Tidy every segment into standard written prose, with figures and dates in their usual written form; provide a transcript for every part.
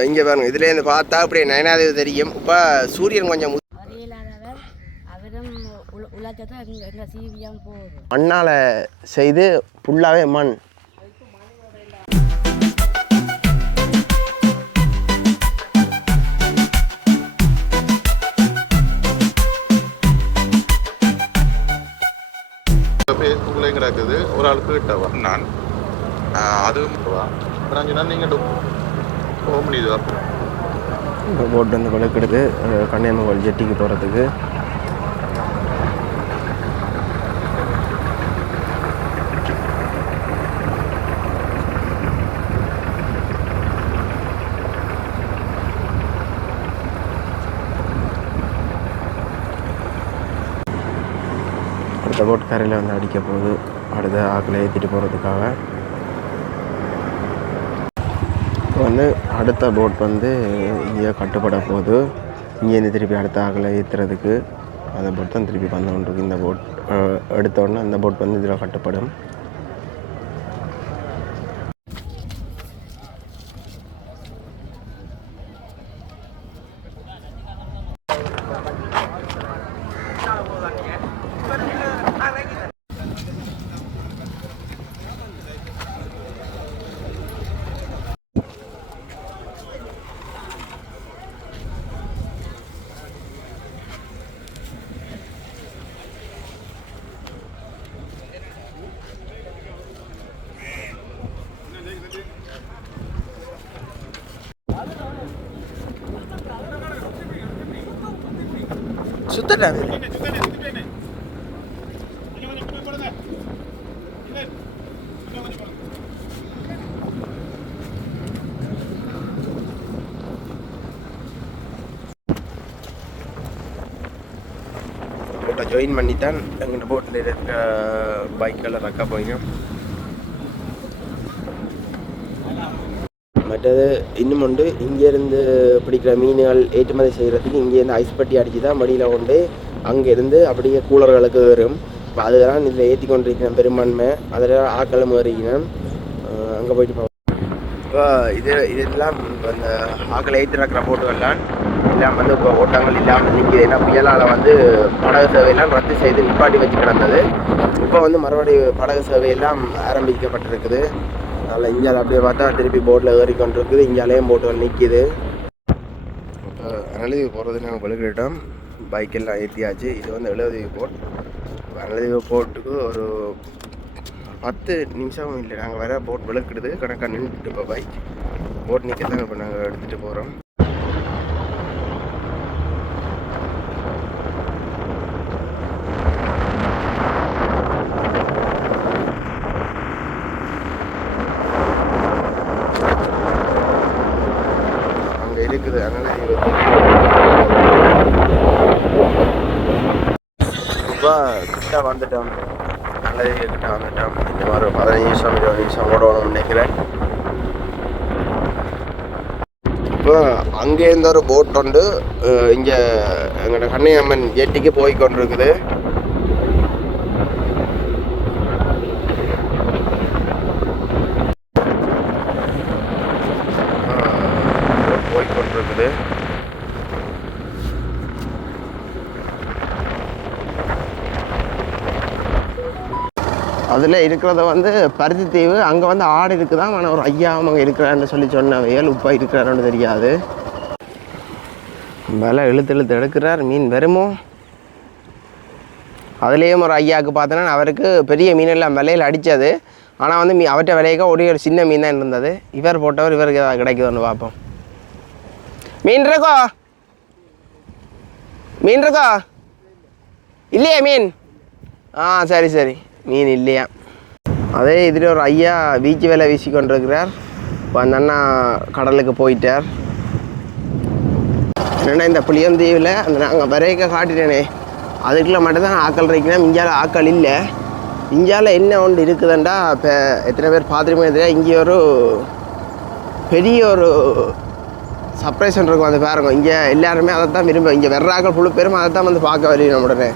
இங்கே பாருங்க, இதுலேருந்து பார்த்தா அப்படியே நயனாதேவி தெரியும். இப்போ சூரியன் கொஞ்சம் மண்ணால் செய்து ஃபுல்லாகவே மண். கிடக்குது ஒரு ஆளுக்கு கிட்டவா நான் அதுவும் நீங்கள் போக முடியுதா? இப்போ போட்டு வந்து விளக்கிடுது கன்னியாகுமரி ஜெட்டிக்கு போகிறதுக்கு. அடுத்த போட் கரையில் வந்து அடிக்க போகுது, அடுத்த ஆக்களை ஏற்றிட்டு போகிறதுக்காக. இப்போ வந்து அடுத்த போட் வந்து இங்கே கட்டுப்பட போகுது. இங்கேருந்து திருப்பி அடுத்த ஆக்களை ஏற்றுறதுக்கு அந்த போட் தான் திருப்பி வந்து கொண்டிருக்கு. இந்த போட் எடுத்தோடனே அந்த போட் வந்து இதில் கட்டுப்படும். சுத்தல போட்டை ஜாயின் பண்ணித்தான் எங்கிட்ட போட்டில் இருக்கிற பைக்கெல்லாம் ரக்கா போயிடும். மற்றது இன்னும் உண்டு, இங்கேருந்து பிடிக்கிற மீன்கள் ஏற்றுமதி செய்கிறதுக்கு இங்கேருந்து ஐஸ் பட்டி அடித்து தான் மடியில் கொண்டு அங்கேருந்து அப்படியே கூலர்களுக்கு வரும். இப்போ அதுதான் இதில் ஏற்றி கொண்டிருக்கிறேன் பெரும்பான்மை. அதில் ஆக்களும் வருகிறேன், அங்கே போயிட்டு போவோம். இப்போ இதெல்லாம் இப்போ இந்த ஆக்களை ஏற்றிருக்கிற போட்டுகள்லாம் எல்லாம் வந்து இப்போ ஓட்டங்கள் இல்லாமல் நிற்கிது. ஏன்னா புயலால் வந்து படகு சேவையெல்லாம் ரத்து செய்து நிப்பாட்டி வச்சு கிடந்தது. இப்போ வந்து மறுபடியும் படகு சேவையெல்லாம் ஆரம்பிக்கப்பட்டிருக்குது. அதனால் இந்தியாவில் அப்படியே பார்த்தா திருப்பி போட்டில் ஏறி கொண்டிருக்குது. இந்தியாலேயும் போட்டுகள் நிற்கிது. இப்போ அனலதீவு போகிறது நாங்கள் பழுக்கிட்டோம். பைக்கெல்லாம் ஏற்றியாச்சு. இது வந்து எழுதீவு போட். அனலதீவு போட்டுக்கு ஒரு 10 நிமிஷமும் இல்லை, நாங்கள் வேறு போட் விளக்கிடுது கணக்காக நின்றுட்டு. இப்போ பைக் போட் நிற்க தான் இப்போ நாங்கள் எடுத்துகிட்டு போகிறோம். அங்கே இருக்குது அனலதீவு. இப்போ கிட்ட வந்துட்டோம், நல்லதீவு கிட்ட வந்துட்டோம். இந்த மாதிரி 15 நிமிஷம் 20 நிமிஷம் ஓடணும்னு நினைக்கிறேன். இப்போ அங்கேருந்து ஒரு போட் உண்டு இங்கே எங்களோட கன்னியம்மன் ஜெட்டிக்கு போய் கொண்டிருக்குது. போய்கொண்டிருக்குது. அதில் இருக்கிறத வந்து பருத்தி தீவு. அங்கே வந்து ஆடு இருக்குதான், ஆனால் ஒரு ஐயா அவங்க இருக்கிறான்னு சொல்லி சொன்னவையல் உப்பா இருக்கிறாருன்னு தெரியாது. விலை இழுத்து எடுக்கிறார். மீன் வருமோ? அதுலேயும் ஒரு ஐயாவுக்கு பார்த்தோன்னா அவருக்கு பெரிய மீனெல்லாம் விலையில் அடித்தது. ஆனால் வந்து அவற்றை விலையாக ஒரு சின்ன மீன் தான் இருந்தது. இவர் போட்டவர் இவருக்கு ஏதாவது கிடைக்குதுன்னு பார்ப்போம். மீன் இருக்கோ? மீன் இருக்கோ? இல்லையா மீன்? சரி சரி, மீன் இல்லையா. அதே இதில் ஒரு ஐயா பீச்சு வேலை வீசி கொண்டிருக்கிறார். இப்போ அந்த அண்ணா கடலுக்கு போயிட்டார். என்னென்னா இந்த புளியந்தீவில் அந்த நாங்கள் வரைக்க காட்டிட்டேனே அதுக்குள்ளே மட்டும்தான் ஆக்கள் இருக்கணும். இந்தியாவில் ஆக்கள் இல்லை. இந்தியாவில் என்ன ஒன்று இருக்குதுண்டா, இப்போ எத்தனை பேர் பார்த்துருமே தெரியாது, இங்கே ஒரு பெரிய ஒரு சர்ப்ரைஸ் இருக்கும். அந்த பாருங்க, இங்கே எல்லாருமே அதை தான் விரும்ப, இங்கே வெற ஆக்கள் புழு பேரும் அதை தான் வந்து பார்க்க வரையும் உடனே.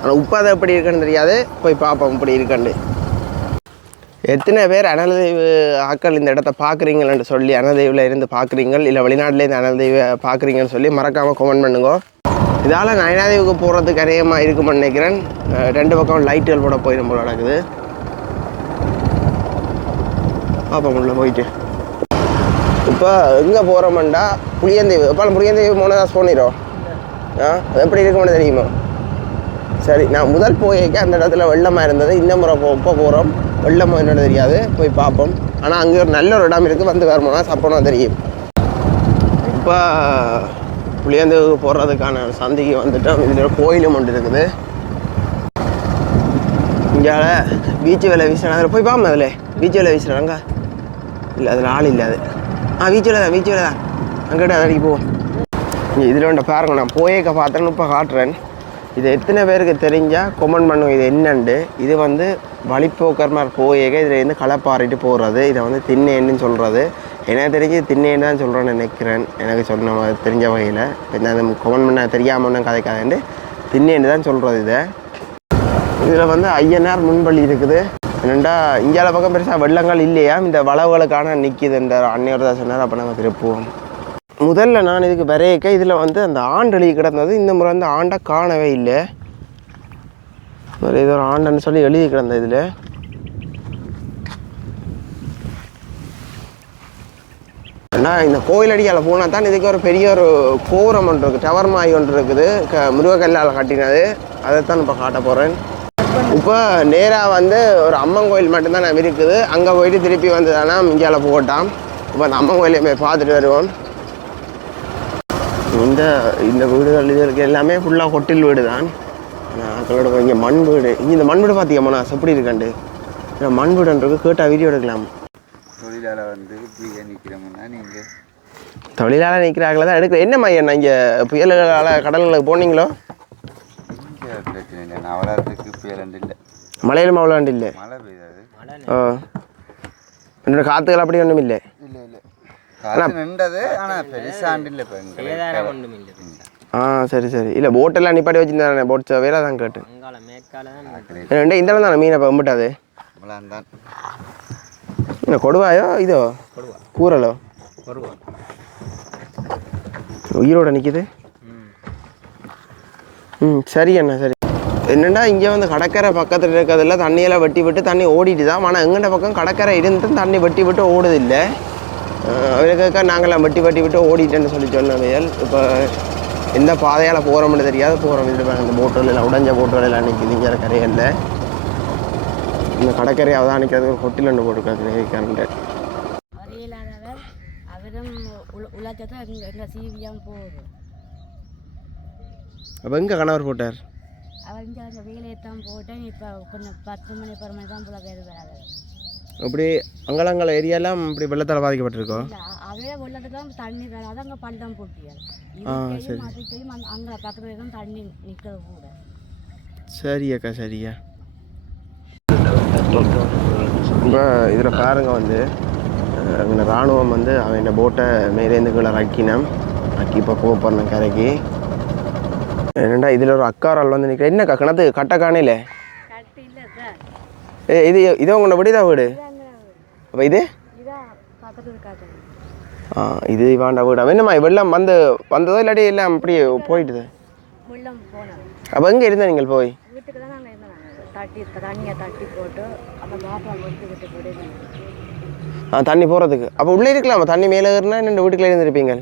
ஆனால் உப்பு அதை எப்படி இருக்குன்னு தெரியாது, போய் பார்ப்போம் இப்படி இருக்குன்னு. எத்தனை பேர் அனல்தீவு ஆக்கள் இந்த இடத்த பார்க்குறீங்களன்னு சொல்லி அனல்தீவில் இருந்து பார்க்குறீங்க இல்லை வெளிநாட்டிலேருந்து அனல்தீவை பார்க்குறீங்கன்னு சொல்லி மறக்காமல் கமெண்ட் பண்ணுங்க. இதால் நயனாதீவுக்கு போகிறதுக்கு அநேகமாக இருக்குமென்னு நினைக்கிறேன். 2 பக்கம் லைட்டுகள் போட போயிடும் போல நடக்குது. பார்ப்போம் உள்ள போயிட்டு. இப்போ எங்கே போகிறோம்டா புளியந்தீவு. இப்போ புளியந்தீவு போனதா சோனிரும். அது எப்படி இருக்குமென்னு தெரியுமா? சரி, நான் முதல் போய்க்க அந்த இடத்துல வெள்ளமாக இருந்தது. இந்த முறை இப்போ போகிறோம். வெள்ளமாக என்னென்னு தெரியாது, போய் பார்ப்போம். ஆனால் அங்கே ஒரு நல்ல ஒரு இடம் இருக்குது, வந்து வரணும்னா சப்போனா தெரியும். இப்போ புளியந்தீவுக்கு போகிறதுக்கான சந்திக்கு வந்துட்டோம். இதில் ஒரு கோயிலும் ஒன்று இருக்குது. இங்கே பீச்சு வேலை வீசுகிறாங்க. அதில் போய் பார்ப்போம். அதில் பீச்சு வேலை வீசுகிறாங்க. இல்லை அதில் ஆள் இல்லை. அது பீச்சு வேலை தான், பீச்சு வேலை தான். அங்கிட்ட அதை அடிக்க போவோம். இதில் ஒன்று பாருங்க, நான் போயேக்க பார்த்தேன்னு இப்போ காட்டுறேன். இது எத்தனை பேருக்கு தெரிஞ்சால் கொமெண்ட் பண்ணுவோம் இது என்னண்டு. இது வந்து வழிப்போக்கர்மார் போயேக்க இதில் இருந்து களப்பாறிட்டு போகிறது. இதை வந்து திண்ணேன்னு சொல்கிறது. எனக்கு தெரிஞ்சு திண்ணேன்னு தான் சொல்கிறேன்னு நினைக்கிறேன். எனக்கு சொன்ன தெரிஞ்ச வகையில் இந்த கொமெண்ட் பண்ண தெரியாமல் ஒன்றும் கதைக்காதேன்ட்டு திண்ணேன்னு தான் சொல்கிறது. இதில் வந்து ஐயனார் முன்பள்ளி இருக்குது. என்னென்னா இந்தியாவில் பக்கம் பெருசாக வெள்ளங்கள் இல்லையா, இந்த வளவுகளுக்கான நிற்கிது என்ற அன்னையோர் தான் சொன்னார். அப்போ நாங்கள் திருப்புவோம். முதல்ல நான் இதுக்கு வரையக்க இதில் வந்து அந்த ஆண்டு எழுதி கிடந்தது. இந்த முறை வந்து ஆண்டை காணவே இல்லை. இது ஒரு ஆண்டுன்னு சொல்லி எழுதி கிடந்தது. இதில் ஏன்னா இந்த கோயிலடியால் போனால் தான் இதுக்கு ஒரு பெரிய ஒரு கோபுரம் ஒன்று இருக்குது, டவர் மாய் ஒன்று இருக்குது, முருகக்கல்லால் கட்டினது. அதைத்தான் இப்போ காட்ட போகிறேன். இப்போ நேராக வந்து ஒரு அம்மன் கோயில் மட்டும்தான் நான் இருக்குது. அங்கே போயிட்டு திருப்பி வந்து தானே இங்கேயால் போட்டான். இப்போ அந்த அம்மன் கோயிலையுமே பார்த்துட்டு வருவோம். இந்த வீடுகள் இது இருக்குது எல்லாமே ஃபுல்லாக ஹோட்டல் வீடு தான். மக்களோட இங்கே மண் வீடு. இங்கே இந்த மண் வீடு பார்த்தீங்கம்மா நான் எப்படி இருக்காண்டு மண் வீடுன்றது கேட்டால் வீடியோ எடுக்கலாம். தொழிலாளர் வந்து நிற்கிறோம்னா நீங்கள் தொழிலாளர் நிற்கிறாங்கள தான் எடுக்கிறேன். என்ன மையண்ணா இங்கே புயல்களால் கடல்களுக்கு போனீங்களோ? இங்கே பிரச்சனை இல்லை, நவராத்திரிக்கு புயல் இல்லை, மழையிலும் அவ்வளோ இல்லை, மழை பெய்யாது. என்னோட காற்றுகள் அப்படி ஒன்றும் இல்லை. நின்றது ஆனால் பெருசாண்டு இல்லை. சரி சரி. இல்லை போட்டெல்லாம் நிப்பாட்டி வச்சுருந்தானே, போட் வேற தான் கேட்டு இந்த இடம் தானே மீனை கும்பிட்டாது. என்ன கொடுவாயோ இதோ கூறலோ உயிரோட நிற்கிது. சரி அண்ணா சரி. என்னென்னா இங்கே வந்து கடற்கரை பக்கத்தில் இருக்கிறதுல தண்ணியெல்லாம் வெட்டி விட்டு தண்ணி ஓடிட்டு தான். ஆனால் எங்கள்ட பக்கம் கடற்கரை இருந்தும் தண்ணி வெட்டி விட்டு ஓடுது இல்லை. அவருக்காக நாங்களாம் வெட்டி விட்டு ஓடிட்டேன்னு சொல்லி சொன்னவையல். இப்போ எந்த பாதையால் போகிறோம்னு தெரியாது போகிறோம். இது அந்த போட்டுகள் எல்லாம் உடஞ்ச போட்டுகள் எல்லாம் நிற்கிது இங்கே கரையில். இந்த கடற்கரை அவதானிக்கிறதுக்கு ஒரு ஹோட்டல் ஒன்று போட்டுருக்காரு கரண்ட். அப்போ எங்கே கணவர் போட்டார்? அவர் இங்கே அந்த வேலையை தான் போட்டேன். இப்போ கொஞ்சம் 10 மணி 11 மணி தான் போல பேர் வராது. அப்படி அங்கலங்கல ஏரியாலாம் இப்படி வெள்ளத்தால் பாதிக்கப்பட்டிருக்கோம். அவையே வெள்ளத்துக்குலாம் தண்ணி வராது. அங்கே பள்ளம் போட்டியார். சரி அங்கே பக்கத்துல தான் தண்ணி நிற்கிறது கூட. சரி அக்கா சரியா. இப்போ இதில் பாருங்க வந்து அங்கே இராணுவம் வந்து அவன் இந்த போட்டை மேலேருந்து கீழே ரக்கினான். ரக்கி இப்போ போகிறேன் கரைக்கு. என்னண்டா இதில் ஒரு அக்காரால் வந்து நிற்கிறேன். என்னக்கா கிணத்து கட்ட காணையில் இது உங்களோட வீடுதான் வீடு. அப்போ இது இது வேண்டாம் வீடா. என்னம்மா வெள்ளம் வந்ததோ இல்லாட்டி எல்லாம் அப்படியே போயிட்டுது? அப்போ எங்கே இருந்தா நீங்கள் போய்? தண்ணி போகிறதுக்கு அப்போ உள்ளே இருக்கலாமா? தண்ணி மேலே ஏறினா என்ன வீட்டுக்குள்ளே இருந்துருப்பீங்க?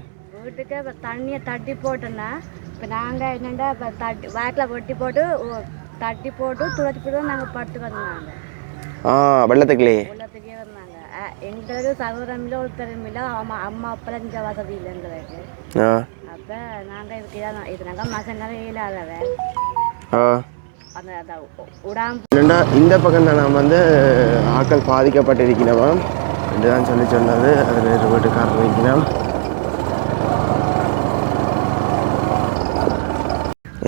வீட்டுக்கு தண்ணியை தட்டி போட்டோன்னா இப்போ நாங்கள் என்னென்னா இப்போ வாக்கில் வெட்டி போட்டு தட்டி போட்டு துளச்சி போட்டு நாங்கள் பட்டு வந்தாங்க. வெள்ளத்துக்குள்ளே வந்தாங்க. எங்களுக்கு சகோதரமில்ல ஒருத்தரமில்ல. அம்மா அப்பெல்லாம் இந்த வசதி இல்லை எங்களுக்கு. அப்போ நாங்கள் இதுக்கு இது நாங்கள் மசனால இயலாதவ அந்த உடாம்பு இந்த பக்கம் தான் நாம் வந்து ஆக்கள் பாதிக்கப்பட்டிருக்கிறோம் இதுதான் சொல்லி சொன்னது. அதில் வீட்டுக்காரர் வைக்கணும்.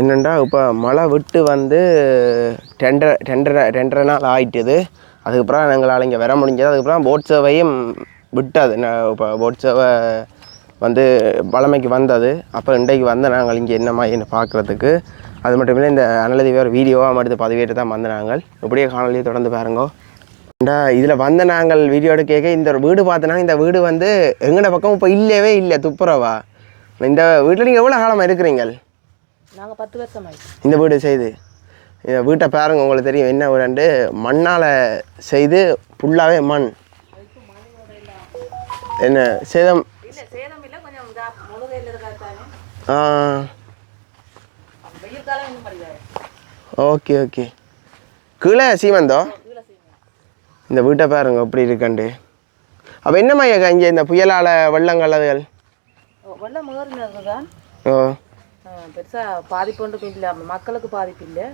என்னென்னா இப்போ மழை விட்டு வந்து 2.5 நாள் ஆகிட்டுது. அதுக்கப்புறம் எங்களால் இங்கே வர முடிஞ்சது. அதுக்கப்புறம் போட் சேவையும் விட்டது. இப்போ போட் சேவை வந்து பழமைக்கு வந்தது. அப்போ இன்றைக்கு வந்து நாங்கள் இங்கே என்ன பார்க்குறதுக்கு. அது மட்டும் இல்லை இந்த அனலதீவை ஒரு வீடியோவாக எடுத்து பதிவேட்டு தான் வந்து நாங்கள் இப்படியே காணொலியை தொடர்ந்து பாருங்கோ. இதில் வந்த நாங்கள் வீடியோ எடுக்க இந்த ஒரு வீடு பார்த்தோன்னா இந்த வீடு வந்து எங்கட பக்கம் இப்போ இல்லவே இல்லை துப்புரவா. இந்த வீட்டில் நீங்கள் எவ்வளோ காலமாக இருக்கிறீங்க? நாங்கள் 10 வருஷம் ஆயிடுச்சு இந்த வீடு செய்து. இந்த வீட்டை பாருங்க, உங்களுக்கு தெரியும் என்ன வீடு, மண்ணால் செய்து ஃபுல்லாகவே மண். என்ன சேதம்? சேதம் இல்லை, கொஞ்சம் முழுகையில் இருக்காத்தானே. வெயில் காலம் இன்னும் படிக்காது. Okay okay. கீழே சீமந்தோ? இந்த வீட்டை பாருங்க எப்படி இருக்கண்டு. அப்போ என்னம்மா இங்கே இந்த புயலால் வெள்ளங்கள் அதுகள்? வெள்ளம் முகர்ந்தது தான். ஓ பெருசாக பாதிப்பு ஒன்றும் இல்லை, மக்களுக்கு பாதிப்பு இல்லை.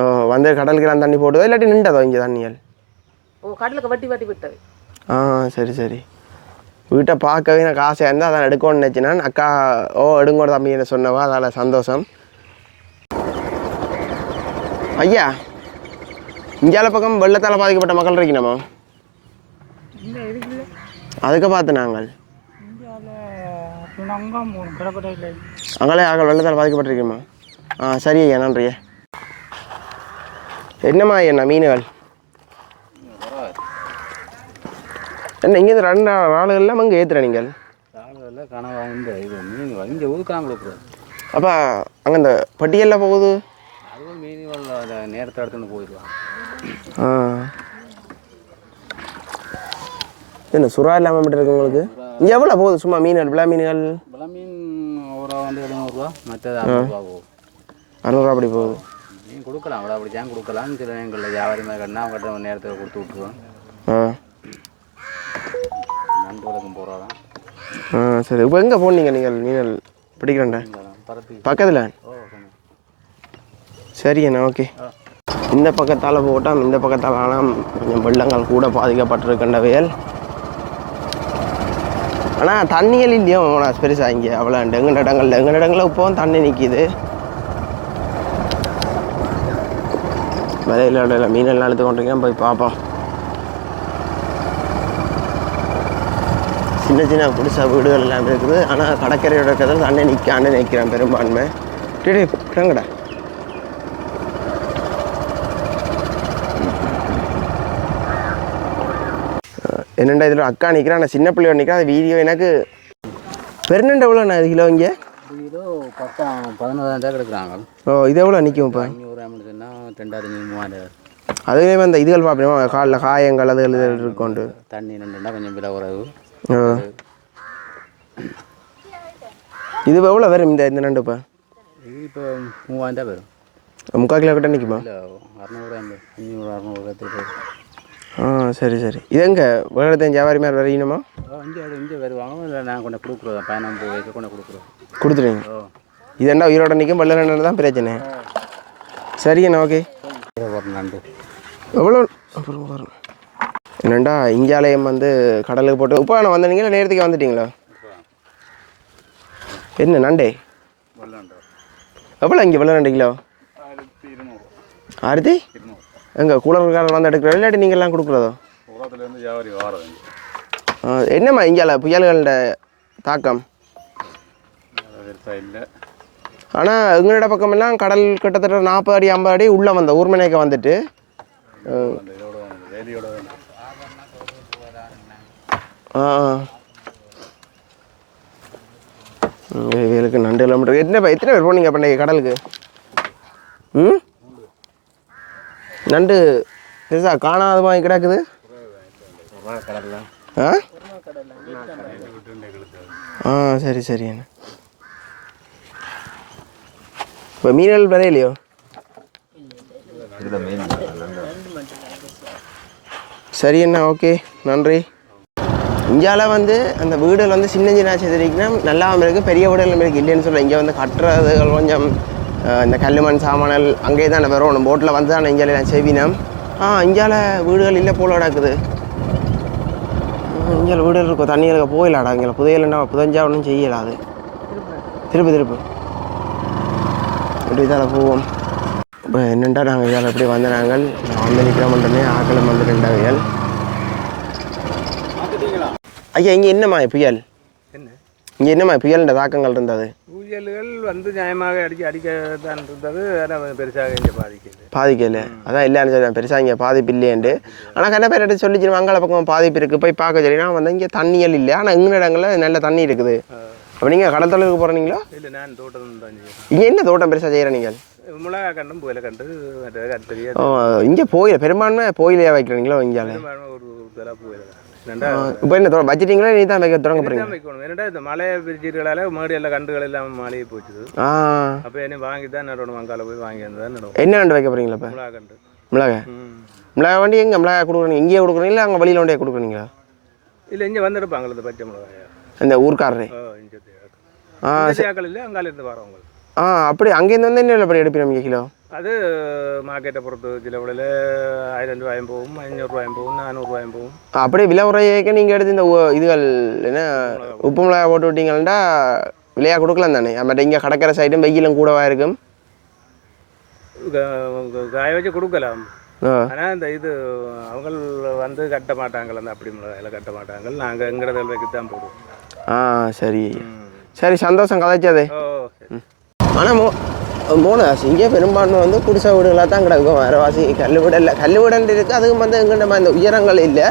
ஓ வந்து கடலுக்கெல்லாம் தண்ணி போடுதோ இல்லாட்டி நின்றதோ இங்கே தண்ணிகள்? கடலுக்கு வட்டி வட்டி விட்டது. சரி சரி. வீட்டை பார்க்கவே எனக்கு ஆசையாக இருந்தால் அதான் எடுக்கணும்னு நினச்சினான். அக்கா எடுங்கோட தம்பி என்ன சொன்னவா, அதில் சந்தோஷம். ஐயா, இந்தியாவில் பக்கம் வெள்ளத்தால் பாதிக்கப்பட்ட மக்கள் இருக்கணுமா? அதுக்கு பார்த்து நாங்கள் அங்கே ஆக்கள் வெள்ளத்தால் பாதிக்கப்பட்டிருக்கோமா? சரி ஐயா, நன்றி. என்னம்மா என்ன மீன்கள் என்ன இங்கே 2 ஆளுகள்லாம் அங்கே ஏற்றுற நீங்கள்? அப்போ அங்கே இந்த பட்டியலில் போகுது நேரத்தை எடுத்துன்னு போயிடுவாங்க. என்ன சுறா இல்லாமல் மட்டும் இருக்கு உங்களுக்கு? இங்கே எவ்வளோ போகுது சும்மா மீன்கள், விழா மீன்கள்? விலை மீன் ஒரு வந்து 700 ரூபா, மற்றது 60 ரூபா போகும். 600 அப்படி போகுது. மீன் கொடுக்கலாம், அவ்வளோ அப்படி தான் கொடுக்கலாம். சில எங்களில் வியாபாரி மாதிரி கட்டினா அவங்ககிட்ட நேரத்தை கொடுத்து விட்ருவோம். நண்டு விளக்கம் போகிறாதான். சரி. இப்போ எங்கே போனீங்க நீங்கள் மீன்கள் பிடிக்கிறேன்டா? பக்கத்தில். சரி அண்ணா, ஓகே. இந்த பக்கத்தால் போட்டால் இந்த பக்கத்தாலாம் கொஞ்சம் வெள்ளங்கள் கூட பாதிக்கப்பட்டிருக்கின்றவையல். ஆனால் தண்ணிகள் இல்லையோ பெருசாக இங்கே அவ்வளோ எங்கள் இடங்களில் இப்போ தண்ணி நிற்கிது. வலையில் மீனெல்லாம் எடுத்து கொண்டிருக்கேன், போய் பார்ப்போம். சின்ன சின்ன புதுசாக வீடுகள் எல்லாம் இருக்குது. ஆனால் கடற்கரையோட இருக்கிறது தண்ணி நிற்கான்னு நிற்கிறேன் பெரும்பான்மை. டேங்கடா என்னண்டா இதில் அக்கா நிற்கிறேன், நான் சின்ன பிள்ளையோட நிற்கிறேன். அந்த வீடியோ எனக்கு பெருநண்டு எவ்வளோ நான் இது கிலோ இங்கே? கிலோ 11,000 கிடைக்கிறாங்க. இது எவ்வளோ நிற்கும் இப்போ? 500 அதுவே அந்த இதுகள் பார்ப்போம், காலில் காயங்கள் அது இருக்கொண்டு தண்ணி ரெண்டுன்னா கொஞ்சம் விலை குறைவு. இது எவ்வளோ வரும் இந்த நண்டு இப்போ? இது இப்போ 3000 வரும். 3/4 கிலோ கிட்ட நிற்குமா? இல்லை 600, 500, 600 சரி சரி. இது எங்கே வேறு வியாபாரி மாதிரி வரையணுமா? இங்கே வருவாங்க, இல்லை நான் கொண்டு கொடுக்குறோம். பயணம் போய் கொண்டு கொடுக்குறோம். கொடுத்துருவீங்க? இது என்ன உயிரோட நிற்கும், வெள்ளை நண்டு தான் பிரச்சனை. சரிண்ணா, ஓகே. நண்டு எவ்வளோ அப்புறம் வரும் என்னண்டா இந்தியாலயம் வந்து கடலுக்கு போட்டு இப்போ நான் வந்தீங்களா நேரத்துக்கு வந்துட்டீங்களா? என்ன நண்டே எவ்வளோ இங்கே வெள்ளை 2 கிலோ? 1200. எங்கே கூலர்காரர் வந்து எடுக்கிறோம் இல்லாட்டி நீங்கள்லாம் கொடுக்குறதோ? என்னம்மா இந்தியாவில் புயல்களோட தாக்கம்? ஆனால் எங்களோட பக்கமெல்லாம் கடல் கிட்டத்தட்ட 40 அடி 50 அடி உள்ளே வந்த ஊர்மனைக்க வந்துட்டு வேலுக்கு நண்டு கிலோமீட்டர். எத்தனை பேர் போனீங்க பண்ண கடலுக்கு? நண்டு பெருசா காணாத மாதிரி கிடக்குது. சரி சரி அண்ணா. இப்போ மீன்கள் விரையிலையோ? சரி அண்ணா, ஓகே, நன்றி. இந்தியாவில் வந்து அந்த வீடுகள் வந்து சின்ன சின்ன செதுரிக்கணும் நல்லாவும் இருக்குது, பெரிய வீடுகள் இருக்குது இல்லைன்னு சொல்ல. இங்கே வந்து கட்டுறதுகள் கொஞ்சம் இந்த கல்லுமண் சாமானல் அங்கேயே தான் வரும். போட்டில் வந்து தான் இந்தியாவில் செவினம். இந்தியாவில் வீடுகள் இல்லை போல நடக்குது. இந்தியாவில் வீடுகள் இருக்கும், தண்ணிகளுக்கு போயிடலாடா. இங்கே புதையலன்னா புதஞ்சா ஒன்றும் செய்யலாது. திருப்பு இப்படி இதால் போவோம். இப்போ என்னென்னா நாங்கள் இதில் எப்படி வந்த நாங்கள் வந்து நிற்கிறோம்ன்றே ஆக்களும் வந்து 2 வயல். ஐயா இங்கே என்னம்மா புயல்? இங்கே என்னம்மா புயல்ன்ற தாக்கங்கள் இருந்தது? புயல்கள் வந்து நியாயமாக அடிக்க தான் இருந்தது. ஆனால் பெருசாக இங்கே பாதிக்கல அதான் இல்லைன்னு சொல்லுவேன் பெருசாக இங்கே பாதிப்பு இல்லையண்டு ஆனால் கண்ண பேர் எடுத்து சொல்லிச்சு அங்கால பக்கம் பாதிப்பு இருக்குது போய் பார்க்க சொல்லி நான் வந்து இங்கே தண்ணியல் இல்லை ஆனால் எங்கள் இடங்களில் நல்ல தண்ணி இருக்குது அப்போ நீங்கள் கடத்தலுக்கு போகிறீங்களோ இல்லை நான் தோட்டம் தான் இங்கே என்ன தோட்டம் பெருசாக செய்கிற நீங்கள் மிளகா கண்டும் புயல கண்டு கத்திரியா இங்கே போயில பெரும்பான்மை போயிலையா வைக்கிறீங்களோ இங்கே ஒரு புயல இப்போ என்ன பட்ஜெட்டிங்களா நீ தான் வைக்க தொடங்க போகிறீங்க வைக்கணும் ஏன்னா இந்த மழை பிரிச்சிட்டுகளால மாடி எல்லாம் கண்டுகள் எல்லாம் மழையை போச்சுது அப்போ என்ன வாங்கி தான் நடணும் அங்கால போய் வாங்கி வந்து தான் நடுவோம் என்ன கண்டு வைக்க போகிறீங்களா இப்போ மிளகா கண்டு மிளகா வண்டி எங்கே மிளகா கொடுக்குறீங்க இங்கேயே கொடுக்குறீங்களா அங்கே வழியில் வண்டியை கொடுக்குறீங்களா இல்லை இங்கே வந்துருப்பாங்களே இந்த பச்சை மிளகாயா இந்த ஊர்க்காரரே ஆக்கள் இல்லை அங்கால இருந்து வரவங்க அப்படி அங்கேருந்து வந்து என்ன அப்படி எடுப்பீங்க கிலோ அது மார்க்கெட்டை பொறுத்து சில விலையில் 1000 ரூபாயும் போகும் 500 ரூபாயும் போகும் 400 ரூபாயும் போகும் அப்படியே விலை உரையக்க நீங்கள் எடுத்து இந்த இதுகள் என்ன உப்பு மிளகா போட்டு விட்டீங்கன்னா விலையாக கொடுக்கலாம் தானே மற்ற இங்கே கடற்கரை சைடும் வெயிலும் கூடவா இருக்கும் காய வச்சு கொடுக்கலாம் ஆனால் இந்த இது அவங்க வந்து கட்ட மாட்டாங்கள்ல அந்த அப்படி மிளகாயில் கட்ட மாட்டாங்க நாங்கள் எங்கட விலைக்கு தான் போடுவோம் சரி சரி சந்தோஷம் கதைச்சாதே ஆனால் மோனவாசி இங்கே பெரும்பான்மை வந்து குடிசை வீடுகளாக தான் கிடக்கும் வேறு வாசி கல் வீடு இல்லை கல் வீடுன்னு இருக்குது அதுவும் வந்து எங்கிட்ட இந்த உயரங்கள் இல்லை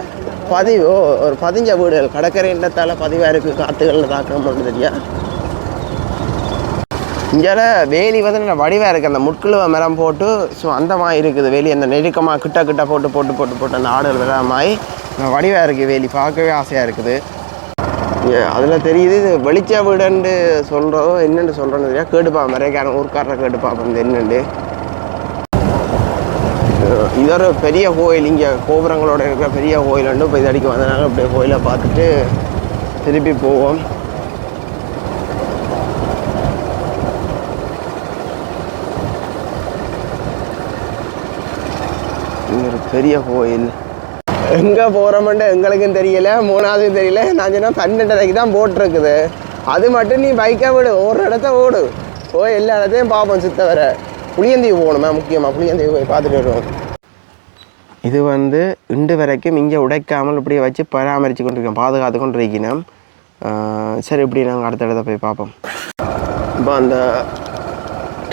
பதிவு ஒரு 15 வீடுகள் கடற்கரை இடத்தால் பதிவாக இருக்குது காற்றுகளில் தாக்கம் பண்ணு தெரியா இங்கால வேலி வந்து நல்ல வடிவாக இருக்குது அந்த முட்குழுவ மரம் போட்டு ஸோ அந்த மாதிரி இருக்குது வேலி அந்த நெருக்கமாக கிட்ட போட்டு அந்த ஆடுகள் விழா மாதிரி வடிவாக இருக்குது வேலி பார்க்கவே ஆசையாக இருக்குது அதில் தெரியுது இது வெளிச்ச வீடுன்னு சொல்கிறதோ என்னென்னு சொல்கிறோன்னு தெரியாது கேட்டுப்பான் நிறைய ஊர்க்காரரை கேட்டுப்பான் வந்து என்னென்னு இது ஒரு பெரிய கோயில் இங்கே கோபுரங்களோட இருக்கிற பெரிய கோயில் வந்து இப்போ இது அடிக்க வந்தனால அப்படியே கோயிலை பார்த்துட்டு திருப்பி போவோம் இங்கே ஒரு பெரிய கோயில் எங்கே போகிறோம்ட்டு எங்களுக்கும் தெரியல மூணாவதும் தெரியல நான் சொன்னால் 12:30 தான் போட்டிருக்குது அது மட்டும் நீ பைக்காக விடு ஒரு இடத்த ஓடு போய் எல்லா இடத்தையும் பார்ப்போம் சுத்த வர புளியந்தீவு போகணுமா முக்கியமாக புளியந்தீவு போய் பார்த்துட்டு வருவோம் இது வந்து இன்று வரைக்கும் இங்கே உடைக்காமல் இப்படியே வச்சு பராமரித்து கொண்டிருக்கோம் பாதுகாத்து கொண்டு இருக்கணும் சரி இப்படி நாங்கள் அடுத்த இடத்த போய் பார்ப்போம் இப்போ அந்த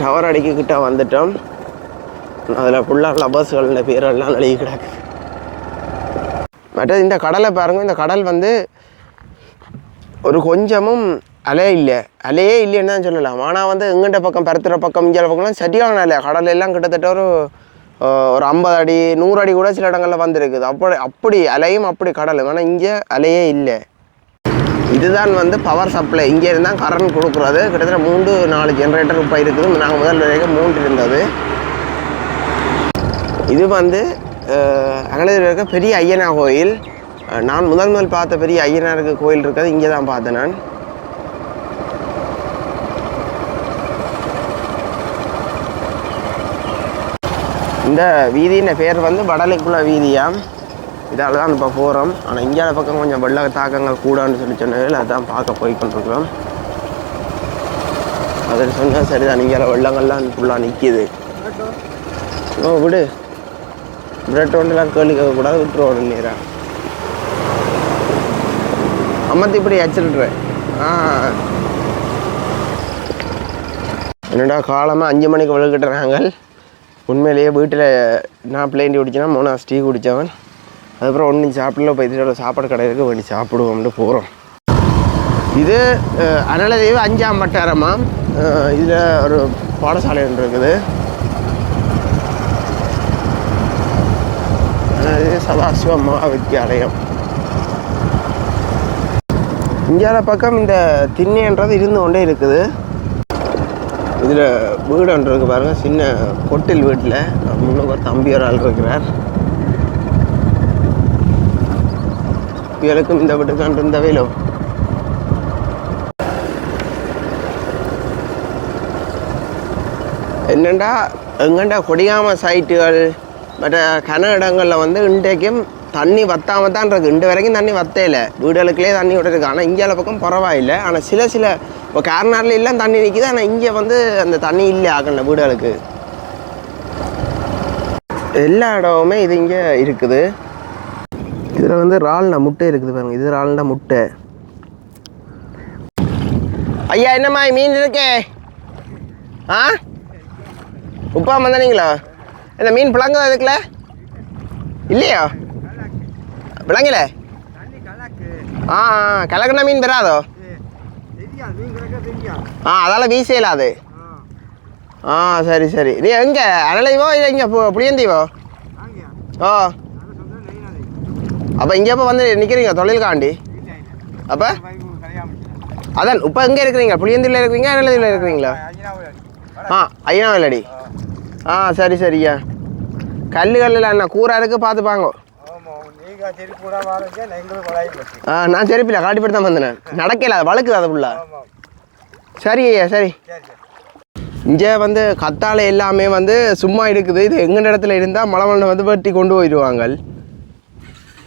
டவர் அடிக்கிட்ட வந்துட்டோம் அதில் ஃபுல்லாக லபர்ஸ்களோட பேரெல்லாம் நழுகி கிடக்கு மற்றது இந்த கடலை பாருங்கள் இந்த கடல் வந்து ஒரு கொஞ்சமும் அலையே இல்லைன்னு தான் சொல்லலாம் ஆனால் வந்து எங்கிட்ட பக்கம் பருத்துற பக்கம் இங்கே பக்கம்லாம் சரியான அலை கடல் எல்லாம் கிட்டத்தட்ட ஒரு 50 அடி 100 அடி கூட சில இடங்களில் வந்துருக்குது அப்படி அலையும் அப்படி கடல் ஆனால் இங்கே அலையே இல்லை இதுதான் வந்து பவர் சப்ளை இங்கே இருந்தால் கரண்ட் கொடுக்குறது கிட்டத்தட்ட 3-4 ஜென்ரேட்டர் இப்போ இருக்குது நாங்கள் முதல் வரைக்கும் 3 இருந்தது இது வந்து அங்கனத்தில் இருக்க பெரிய ஐயனார் கோயில் நான் முதல் பார்த்த பெரிய ஐயனாருக்கு கோயில் இருக்கிறது இங்கே தான் பார்த்தேன் நான் இந்த வீதியின் பேர் வந்து வடலைக்குள்ள வீதியாம் இதால் தான் இப்போ போகிறோம் ஆனால் இந்தியாவில பக்கம் கொஞ்சம் வெள்ள தாக்கங்கள் கூடான்னு சொன்னதில் அதான் பார்க்க போய்கொண்டிருக்கிறோம் அதில் சொன்னால் சரிதான் இந்தியாவில் வெள்ளங்கள்லாம் ஃபுல்லாக நிற்கிது விடு பிரெட் ஒன்றுலாம் கேள்வி கேட்கக்கூடாது விட்டுருவோம் இல்லையா அம்மத்தி இப்படி வச்சிருக்கிறேன் என்னடா காலமாக 5 மணிக்கு விழுக்கிட்டுறாங்க உண்மையிலேயே வீட்டில் நான் பிளேண்டி குடிச்சேன்னா 3 டீ குடித்தவன் அதுக்கப்புறம் ஒன்றும் சாப்பிடல போய் இதில் சாப்பாடு கடையிற்கு வேண்டி சாப்பிடுவோம்னு போகிறோம் இது அனலதீவு 5ஆம் வட்டாரமாக இதில் ஒரு பாடசாலை ஒன்று இருக்குது சதாசிவ மகாவித்யாலயம் இந்தியாவில் பக்கம் இந்த திண்ணைன்றது இருந்து கொண்டே இருக்குது இதில் வீடு ஒன்று இருக்குது பாருங்கள் சின்ன கொட்டில் வீட்டில் முன்னுக்கு ஒரு தம்பி ஒரு ஆள் இருக்கிறார் இவருக்கும் இந்த வீட்டுக்கான் இருந்தவையிலோ என்னென்னா எங்கண்டா கொடியாம சைட்டுகள் மற்ற கன இடங்களில் வந்து இன்றைக்கும் தண்ணி வற்றாமல் தான் இருக்குது இன்று வரைக்கும் தண்ணி வத்தையில வீடுகளுக்குள்ளே தண்ணி விட்டுருக்கு ஆனால் இந்தியாவில் பக்கம் பரவாயில்லை ஆனால் சில இப்போ கார்னாரில் எல்லாம் தண்ணி நிற்கிது ஆனால் இங்கே வந்து அந்த தண்ணி இல்லை ஆகல வீடுகளுக்கு எல்லா இடமுமே இது இங்கே இருக்குது இதில் வந்து ரால்னா முட்டை இருக்குது பாருங்க இது ரால்னா முட்டை ஐயா என்னம்மா மீன் இருக்கே உப்பா வந்தனீங்களா என்ன மீன் பிளங்குதா அதுக்குள்ள இல்லையா விளங்கல ஆ கலக்குனா மீன் பெறாதோ அதால வீசையில அது சரி சரி நீ எங்க அனலைவோ இல்லை இங்கே புளியந்தீவோ ஓ அப்போ இங்கே இப்போ வந்து நிற்கிறீங்க தொழிலுக்காண்டி அப்போ அதான் இப்போ எங்கே இருக்கிறீங்க புளியந்தியில் இருக்கிறீங்க அனலைவில் இருக்கிறீங்களா ஐயனாவிலடி சரி சரியா கல்லுகளில் என்ன கூரா இருக்கு பார்த்துப்பாங்க நான் செருப்பில்ல காட்டிப்பட்டு தான் வந்தேன் நடக்கல அது வழுக்குது அது ஃபுல்லா சரி ஐயா சரி இங்கே வந்து கத்தாழை எல்லாமே வந்து சும்மா இருக்குது இது எங்கள் இடத்துல இருந்தால் மலை வந்து வெட்டி கொண்டு போயிடுவாங்க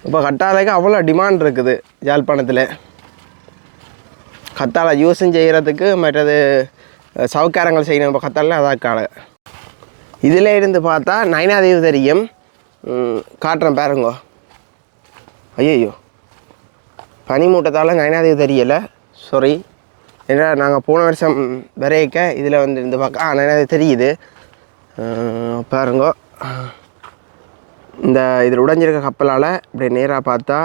இப்போ கத்தாழைக்கு அவ்வளோ டிமாண்ட் இருக்குது யாழ்ப்பாணத்தில் கத்தாழை யூஸும் செய்கிறதுக்கு மற்றது சவுக்காரங்கள் செய்யணும் இப்போ கத்தாழை அதாக்கால இதில் இருந்து பார்த்தா நயனாதேவி தெரியும் காட்டுறேன் பாருங்கோ ஐயோ பனிமூட்டத்தால் நயனாதேவி தெரியலை சாரி ஏன்னா நாங்கள் போன வருஷம் வரைக்க இதில் வந்து இந்த பக்கம் நயனாதேவி தெரியுது பாருங்கோ இந்த இதில் உடைஞ்சிருக்க கப்பலால் இப்படி நேராக பார்த்தா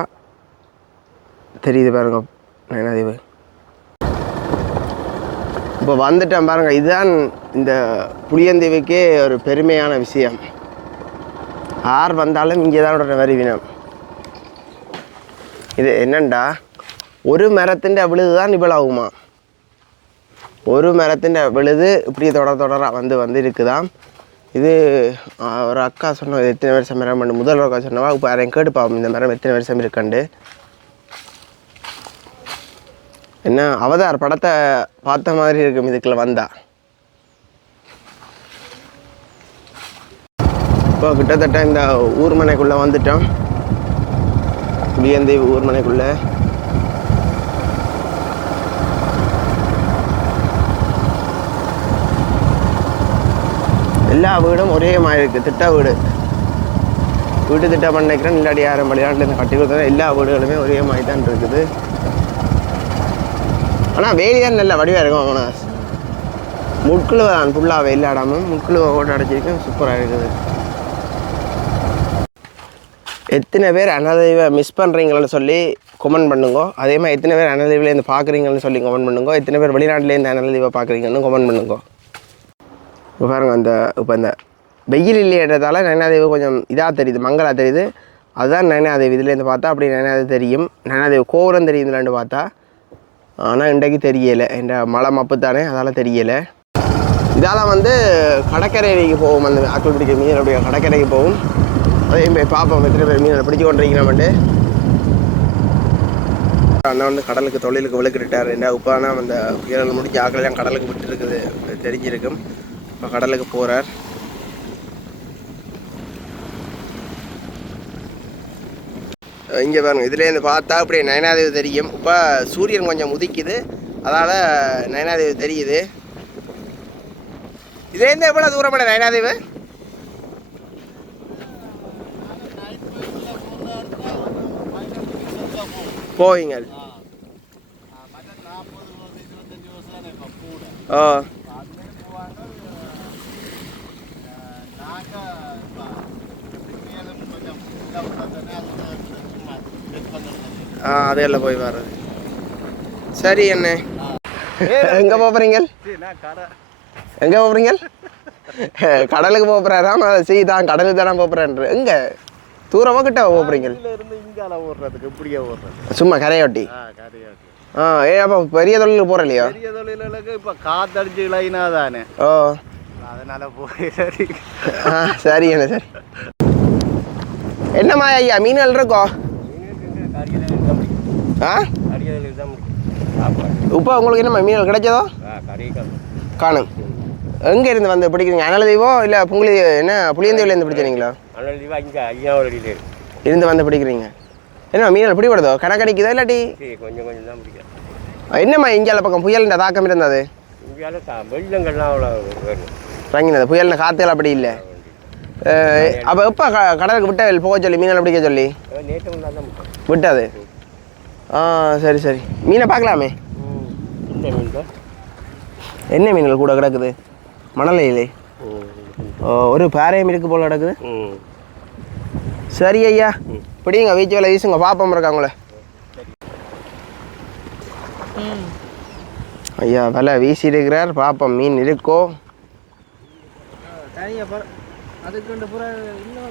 தெரியுது பாருங்க நயனாதேவி இப்போ வந்துட்டேன் பாருங்கள் இதுதான் இந்த புளியந்தீவுக்கே ஒரு பெருமையான விஷயம் யார் வந்தாலும் இங்கே தான் வருவினம் இது என்னண்டா ஒரு மரத்தின் விழுது தான் இவ்வளோ ஆகுமா ஒரு மரத்தின் விழுது இப்படி தொடராக வந்து இருக்குதாம் இது ஒரு அக்கா சொன்ன எத்தனை வருஷம் மரம் பண்ணு முதல் அக்கா சொன்னவா இப்போ யாரையும் கேட்டுப்பாவும் இந்த மரம் எத்தனை வருஷம் இருக்கண்டு என்ன அவதார் படத்தை பார்த்த மாதிரி இருக்கும் இதுக்குள்ள வந்தா இப்போ கிட்டத்தட்ட இந்த ஊர்மனைக்குள்ளே வந்துட்டோம் புளியந்தீவு ஊர்மனைக்குள்ளே எல்லா வீடும் ஒரே மாதிரி இருக்குது திட்ட வீடு திட்டம் பண்ணிக்கிறேன் இல்லாடி யாரும் விளையாண்டுலேருந்து கட்டி கொடுத்தா எல்லா வீடுகளுமே ஒரே மாதிரி தான் இருக்குது ஆனால் வேலி தான் நல்ல வடிவாக இருக்கும் ஆனால் முட்குழுவை தான் ஃபுல்லாக வெயிலாடாமல் முட்குழுவை ஓட்ட அடைச்சிருக்கேன் சூப்பராக இருக்குது எத்தனை பேர் அனதீவை மிஸ் பண்ணுறீங்களன்னு சொல்லி கமெண்ட் பண்ணுங்க அதே மாதிரி எத்தனை பேர் அனதீவிலேருந்து பார்க்குறீங்கன்னு சொல்லி கமெண்ட் பண்ணுங்க எத்தனை பேர் வெளிநாட்டிலேருந்து அனதீவை பார்க்குறீங்கன்னு கமெண்ட் பண்ணுங்க இப்போ பாருங்கள் இப்போ இந்த வெயில் இல்லையன்றதால நயனாதேவி கொஞ்சம் இதாக தெரியுது மங்களாக தெரியுது அதுதான் நயனாதேவி இதுலேருந்து பார்த்தா அப்படி நயனாதேவி தெரியும் நயனாதேவி கோபுரம் தெரியுதுலான்னு பார்த்தா ஆனால் இன்றைக்கு தெரியலை என்ற மலை மப்பு தானே அதால் தெரியலை இதால் வந்து கடற்கரைக்கு போகும் அந்த ஆக்கள் பிடிக்கிற மீன் அப்படியே கடற்கரைக்கு போகும் அதையும் போய் பார்ப்போம் எத்தனை பேர் மீனை பிடிச்சி கொண்டிருக்கிறோம்ட்டு அண்ணா வந்து கடலுக்கு தொழிலுக்கு விழுக்கிட்டார் என்ன உப்பானா அந்த புயல் முடிஞ்ச ஆக்கெல்லாம் கடலுக்கு விட்டுருக்குது தெரிஞ்சிருக்கும் இப்போ கடலுக்கு போகிறார் இங்கே பாருங்க இதுலேருந்து பார்த்தா அப்படியே நயனாதேவி தெரியும் இப்போ சூரியன் கொஞ்சம் உதிக்குது அதால் நயனாதேவி தெரியுது இதுலேருந்து எவ்வளோ தூரமான நயனாதேவி போவீங்க ஓ அதெல்லாம் போய் வர்றது சரி என்ன எங்கே போகிறீங்க எங்கே போகிறீங்க கடலுக்கு போகிறாராம் சரி தான் கடலுக்கு தானே போகிறேன்ற எங்கே தூரமாக கிட்ட போகிறீங்க சும்மா கரையொட்டி அப்போ பெரிய தொழிலுக்கு போகிற இல்லையா பெரிய தொழிலுக்கு இப்போ காத்தடிச்சு இலைனா தானே ஓ அதனால போய் சரி சரி என்ன சரி என்னம்மா ஐயா மீன்கள் இருக்கோ இப்போ உங்களுக்கு என்னம்மா மீன்கள் கிடைச்சதோ காணும் எங்கே இருந்து வந்து பிடிக்கிறீங்க அனலதீவோ இல்லை புங்களி என்ன புளியந்தீவிலேருந்து பிடிச்சிருங்களா இருந்து வந்து பிடிக்கிறீங்க என்ன மீன்கள் பிடிபடுதோ கணக்கடிக்குதோ இல்லாட்டி கொஞ்சம் கொஞ்சம் தான் பிடிக்கும் என்னம்மா இந்தியாவில் பக்கம் புயல்ன்ற தாக்கம் இருந்தது வெள்ளங்கள்லாம் அவ்வளோ இறங்கினது புயல்னு காற்றுகள் அப்படி இல்லை அப்போ எப்போ கடலுக்கு விட்ட போக சொல்லி மீன்களை பிடிக்க சொல்லி விட்டது சரி சரி மீனை பார்க்கலாமே என்ன மீன்கள் கூட கிடக்குது மணலையிலே ஒரு பாறையும் இருக்கு போல நடக்குது. சரி ஐயா, பிடிங்க வீச்சு வேலை வீசுங்க, பாப்பம் இருக்காங்களே. ஐயா வலை வீசி இருக்கிறார், பாப்பம் மீன் இருக்கோ. தனியாக அதுக்கு புற இன்னும்